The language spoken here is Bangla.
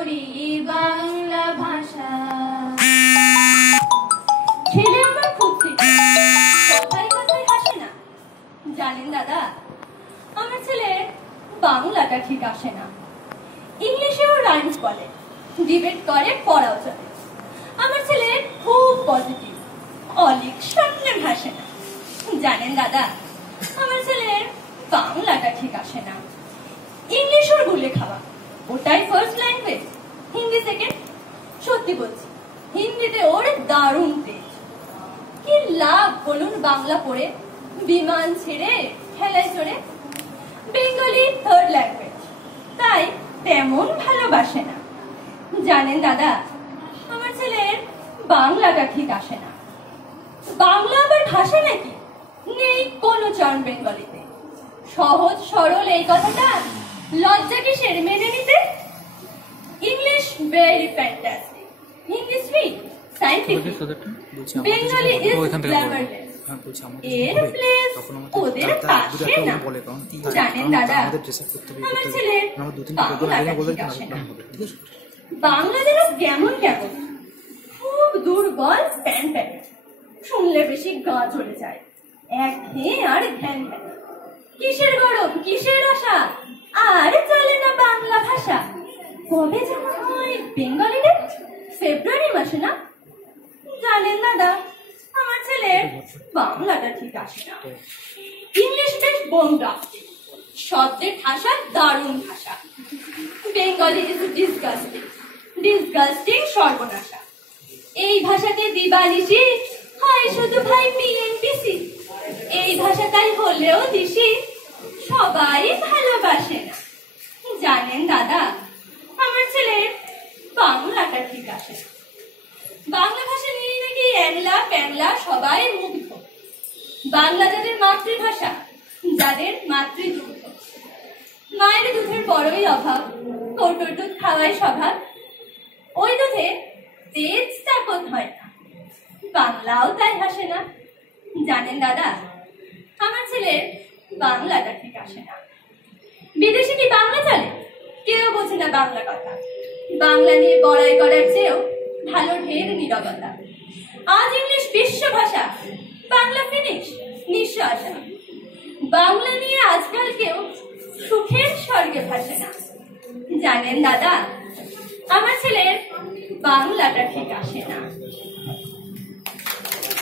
করি বাংলা ভাষা। ছেলে আমার খুব কথায় কথায় হাসে না। জানেন দাদা, আমার ছেলে বাংলাটা ঠিক আসে না। ইংলিশেও রাইমস বলে, ডিবেট করে, পড়াও চলে। আমার ছেলে খুব পজিটিভ, অলিক স্বপ্নে ভাসে না। জানেন দাদা, আমার ছেলের বাংলাটা ঠিক আসে না। ইংলিশ ওর গুলে খাওয়া, ওটাই ফার্স্ট ল্যাঙ্গুয়েজ, হিন্দি সেকেন্ড। সত্যি বলছি, হিন্দিতে ওর দারুণ তেজ। কি লাভ বলুন বাংলা পড়ে, বিমান ছেড়ে খেলায় চড়ে। বেঙ্গলি থার্ড ল্যাঙ্গুয়েজ, তাই তেমন ভালোবাসে না। জানেন দাদা, আমার ছেলের বাংলাটা ঠিক আসে না। বাংলা আবার ভাষা নাকি? নেই কোনো চরণ বেঙ্গলিতে। সহজ সরল এই কথাটা লজ্জা কিসের মেনে নিতে? English very fantastic, Hindi sweet, scientific, Bengali is glamourless. এর প্লেস ওদের পাশে না। জানেন দাদা, আমার ছেলের বাংলাটা ঠিক আসে না। বাংলা যেন কেমন কেমন, খুব দুর্বল প্যান প্যান। শুনলে বেশি গা চলে যায়, একঘেয়ে আর ঘ্যান ঘ্যান। কিসের গরম, কিসের আশা, আর চলে না বাংলা ভাষা। কবে যেন হয় বেঙ্গলি ডে, ফেব্রুয়ারি মাসে না? জানেন দাদা, আমার ছেলের বাংলাটা ঠিক আসে না। ইংলিশ বেশ বোন গ্রাফটিং, শব্দের ভাষা দারুণ ভাষা। বেঙ্গলি ইজ ডিসগাস্টিং, ডিসগাস্টিং সর্বনাশা। এই ভাষাতে দিবানিশি হয় শুধু ভাই পিএনপিসি। এই ভাষাটাই হলেও দিশি, সবাই ভালোবাসে না। জানেন দাদা, আমার ছেলের বাংলাটা ঠিক আসে না। বাংলা ভাষা নিয়ে নাকি অ্যাংলা প্যাংলা সবাই মুগ্ধ। বাংলা যাদের মাতৃভাষা, যাদের মাতৃদুগ্ধ। মায়ের দুধের বড়ই অভাব, কৌটোর দুধ খাওয়াই স্বভাব। ওই দুধে তেজ চাকত হয় না, বাংলাও তাই হাসে না। জানেন দাদা, আমার ছেলের বাংলাটা ঠিক আসে না। বিদেশে কি বাংলা চলে? কেউ বোঝে না বাংলা কথা। বাংলা নিয়ে বড়াই করার চেয়েও ভালো ঢের নীরবতা। আজ ইংলিশ বিশ্ব ভাষা, বাংলা ফিনিশ নিঃস্ব আশা। বাংলা নিয়ে আজকাল কেউ সুখের স্বর্গে ভাসে না। জানেন দাদা, আমার ছেলের বাংলাটা ঠিক আসে না।